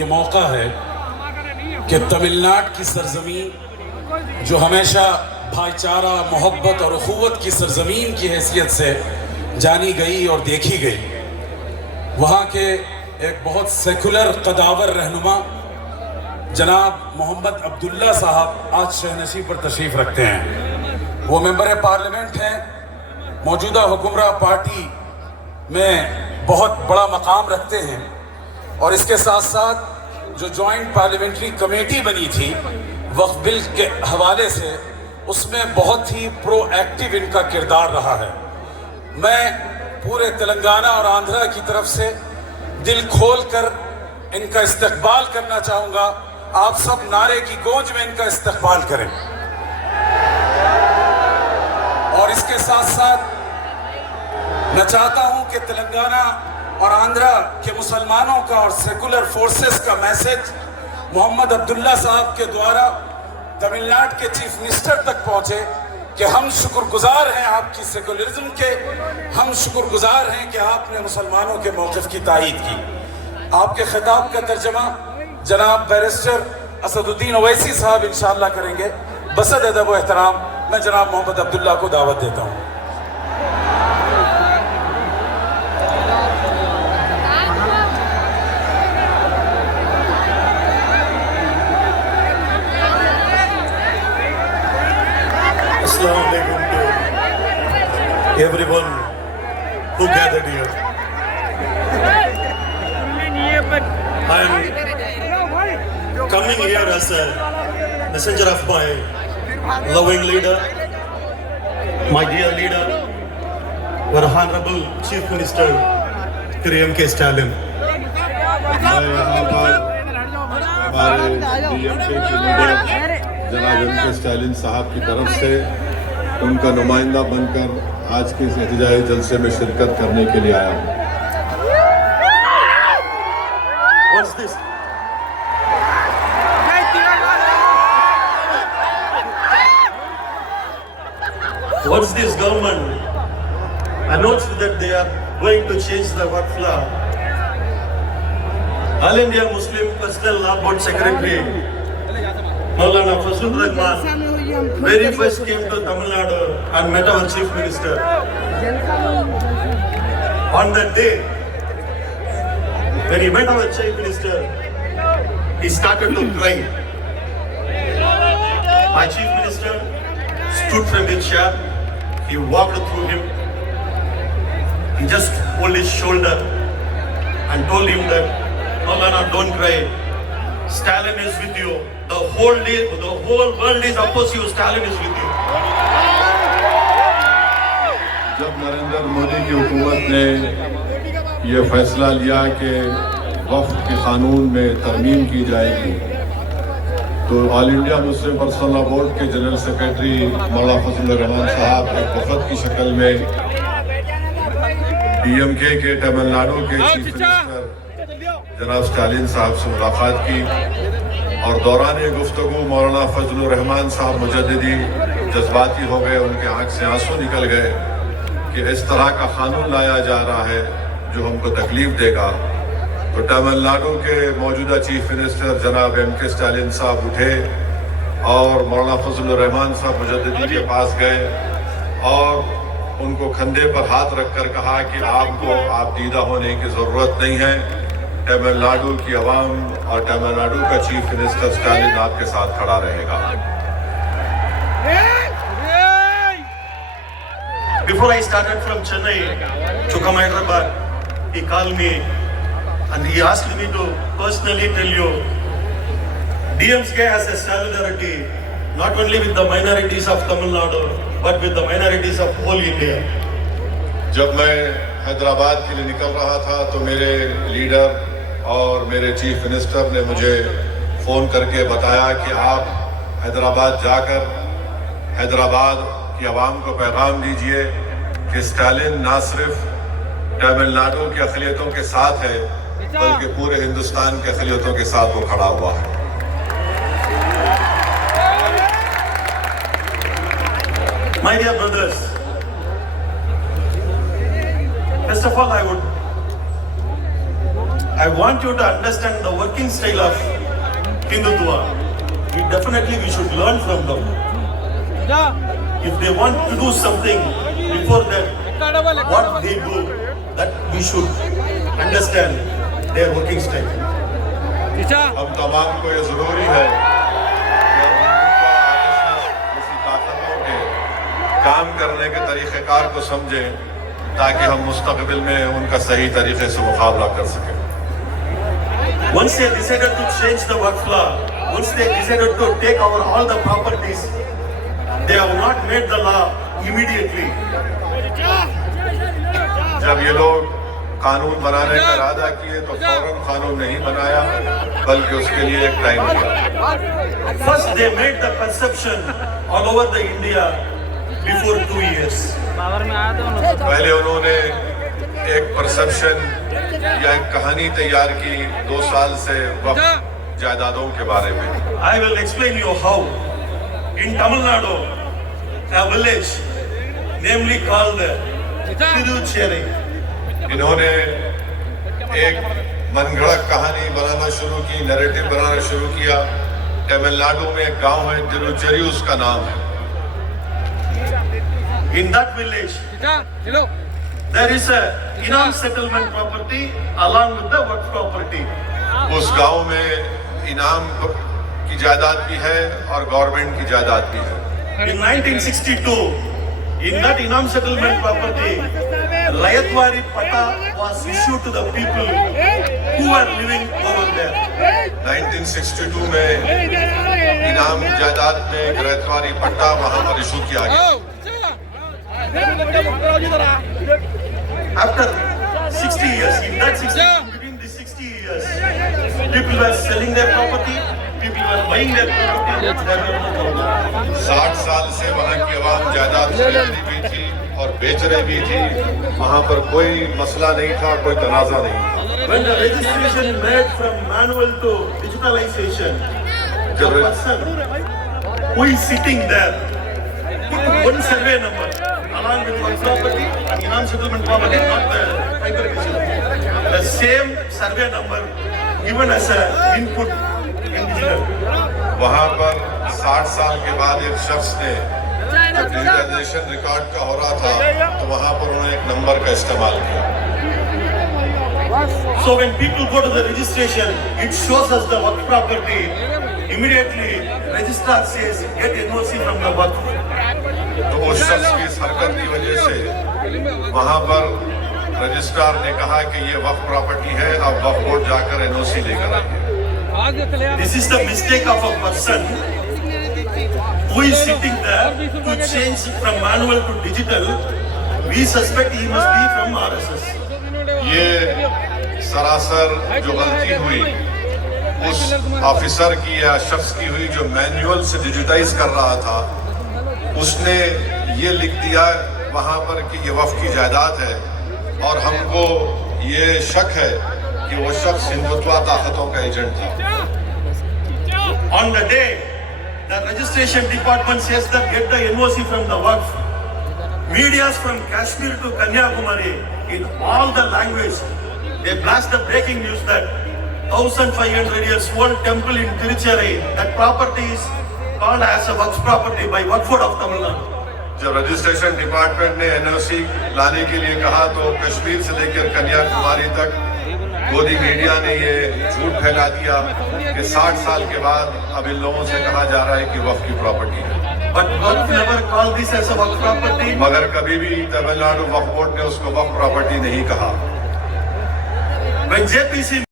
ये मौका है कि तमिलनाडु की सरजमीन जो हमेशा भाईचारा, मोहब्बत और अखुवत की सरजमीन की हैसियत से जानी गई और देखी गई, वहाँ के एक बहुत सेकुलर कदावर रहनुमा जनाब मोहम्मद अब्दुल्ला साहब आज शहनशी पर तशरीफ़ रखते हैं। वो मेंबर पार्लियामेंट हैं, मौजूदा हुक्मरान पार्टी में बहुत बड़ा मकाम रखते हैं और इसके साथ साथ जो जॉइंट पार्लियामेंट्री कमेटी बनी थी वक्फ बिल के हवाले से, उसमें बहुत ही प्रोएक्टिव इनका किरदार रहा है। मैं पूरे तेलंगाना और आंध्रा की तरफ से दिल खोल कर इनका इस्तकबाल करना चाहूँगा। आप सब नारे की गूंज में इनका इस्तकबाल करें। और इसके साथ साथ मैं चाहता हूं कि तेलंगाना और आंध्रा के मुसलमानों का और सेकुलर फोर्सेस का मैसेज मोहम्मद अब्दुल्ला साहब के द्वारा तमिलनाडु के चीफ मिनिस्टर तक पहुंचे कि हम शुक्रगुजार हैं आपकी सेकुलरिज्म के, हम शुक्रगुजार हैं कि आपने मुसलमानों के मौक़िफ़ की तायीद की। आपके खिताब का तर्जमा जनाब बैरिस्टर असदुद्दीन ओवैसी साहब इंशाअल्लाह करेंगे। बसद अदब व एहतराम मैं जनाब मोहम्मद अब्दुल्ला को दावत देता हूँ। Assalamu alaikum to everyone who gathered here. I am coming here as a messenger of my loving leader, my dear leader, our Honorable Chief Minister Shri M.K. Stalin. मैं यहाँ पर हमारे DMK के लीडर जनाब M.K. स्टालिन साहब की तरफ से उनका नुमाइंदा बनकर आज के इस एहतजाजी जलसे में शिरकत करने के लिए आया हूँ। What's this? What's this government announced that they are going to change the work law? All India Muslim Personal Law Board Secretary Maulana Fazlur Rahman very first came to Tamil Nadu and met our Chief Minister. On that day, when he met our Chief Minister, he started to cry. My Chief Minister stood from his chair, he walked through him, he just pulled his shoulder and told him that, Maulana, don't cry, Stalin is with you. The whole world is opposed to you, Stalin is with you. जब नरेंद्र मोदी की हुकूमत ने ये फैसला लिया कि वक्फ के कानून में तरमीम की जाएगी, तो all India Muslim personal law board के जनरल सेक्रेटरी मौलाना फजलुर रहमान साहब एक वफद की शक्ल में DMK के तमिलनाडु के चीफ मिनिस्टर जनाब स्टालिन साहब से मुलाकात की और दौरान गुफ्तगू मौलाना फजलुर रहमान साहब मुजद्दिदी जज्बाती हो गए, उनके आंख से आंसू निकल गए कि इस तरह का कानून लाया जा रहा है जो हमको तकलीफ देगा। तो तमिलनाडु के मौजूदा चीफ मिनिस्टर जनाब M.K. स्टालिन साहब उठे और मौलाना फजलुर रहमान साहब मुजद्दिदी के पास गए और उनको कंधे पर हाथ रखकर कहा कि आपको आप दीदा होने की ज़रूरत नहीं है, तमिलनाडु की आवाम और तमिलनाडु का चीफ मिनिस्टर स्टालिन आपके साथ खड़ा रहेगा। Before I started from Chennai to come Hyderabad, he called me and he asked me to personally tell you, DMK has a solidarity not only with the minorities of Tamil Nadu but with the minorities of whole India. जब मैं हैदराबाद के लिए निकल रहा था तो मेरे लीडर और मेरे चीफ मिनिस्टर ने मुझे फ़ोन करके बताया कि आप हैदराबाद जाकर हैदराबाद की आवाम को पैगाम दीजिए कि स्टालिन ना सिर्फ तमिलनाडु की अक़लियतों के साथ है बल्कि पूरे हिंदुस्तान के अक़लियतों के साथ वो खड़ा हुआ है। My dear brothers, first of all I would I want you to understand the working style of Hindutva. We should learn from them. If they want to do something before that, what they do, that we should understand their working style. हम तमाम को ये जरूरी है कि हम जैसी ताकतों के काम करने के तरीक़ेकार को समझें ताकि हम मुस्तक़बिल में उनका सही तरीके से मुकाबला कर सकें। Once they decided to change the work law, once they decided to take over all the properties, they have not made the law immediately. जब ये लोग कानून बनाने का इरादा किए तो फौरन कानून नहीं बनाया, बल्कि उसके लिए एक टाइम दिया। First they made the perception all over the India before 2 years. पहले उन्होंने एक परसेप्शन या एक कहानी तैयार की 2 साल से वक्त जायदादों के बारे में। I will explain you how. In Tamil Nadu, a village namely called Tirucherry. इन्होंने एक मनगढ़ंत कहानी बनाना शुरू की, नैरेटिव बनाना शुरू किया। तमिलनाडु में एक गांव है तिरुचेरी, उसका नाम है। In that village, there is a Inam settlement property along with the work property. उस गांव में इनाम की जायदाद भी है और गवर्नमेंट की जायदाद भी है। In 1962, in that Inam settlement property, Layatwari Pata was issued to the people who are living over there. 1962 में इनाम जायदाद में एक रैतवारी पट्टा वहां पर इशू किया गया। After 60 years, in that 60, between the 60 years, people were selling their property, people were buying their property, there were no problem. 60 साल से वहां की आवाम जायदाद खरीदती भी थी और बेच रही भी थी। वहां पर कोई मसला नहीं था, कोई तनाजा नहीं था। When the registration made from manual to digitalization, the person who is sitting there put one survey number along with one property and Inam settlement property, not the hypervision. The same survey number given as a input in digital. वहां पर 60 साल के बाद एक शख्स ने जब digitalisation record का हो रहा था तो वहां पर उन्होंने एक नंबर का इस्तेमाल किया। So when people go to the registration, it shows us the work property. Immediately, registrar says, get NOC from the work. तो उस शख्स की इस हरकत की वजह से वहां पर रजिस्ट्रार ने कहा कि ये वक्फ प्रॉपर्टी है, अब वक्फ बोर्ड जाकर एनओसी लेकर आइए। This is the mistake of a person who is sitting there to change from manual to digital. We suspect he must be from RSS. ये सरासर जो गलती हुई उस ऑफिसर की या शख्स की हुई जो मैनुअल से डिजिटाइज कर रहा था, उसने ये लिख दिया वहां पर कि ये वक्फ की जायदाद है और हमको ये शक है कि वो शख्स हिंदुत्व ताकतों का एजेंट था। On the day the registration department says that get the NOC from the Waqf, medias from Kashmir to Kanyakumari in all the language, they blast the breaking news that 1500 years old temple in Tirucherry, that property is called as a Waqf property by Waqf Board of Tamil Nadu. जब registration department ने एनओसी लाने के लिए कहा तो कश्मीर से लेकर कन्याकुमारी तक गोदी मीडिया ने ये झूठ फैला दिया कि 60 साल के बाद अब इन लोगों से कहा जा रहा है कि वक्फ की प्रॉपर्टी है। But Waqf never called this as a Waqf property. मगर कभी भी तमिलनाडु वक्फ बोर्ड ने उसको वक्फ प्रॉपर्टी नहीं कहा। When JPC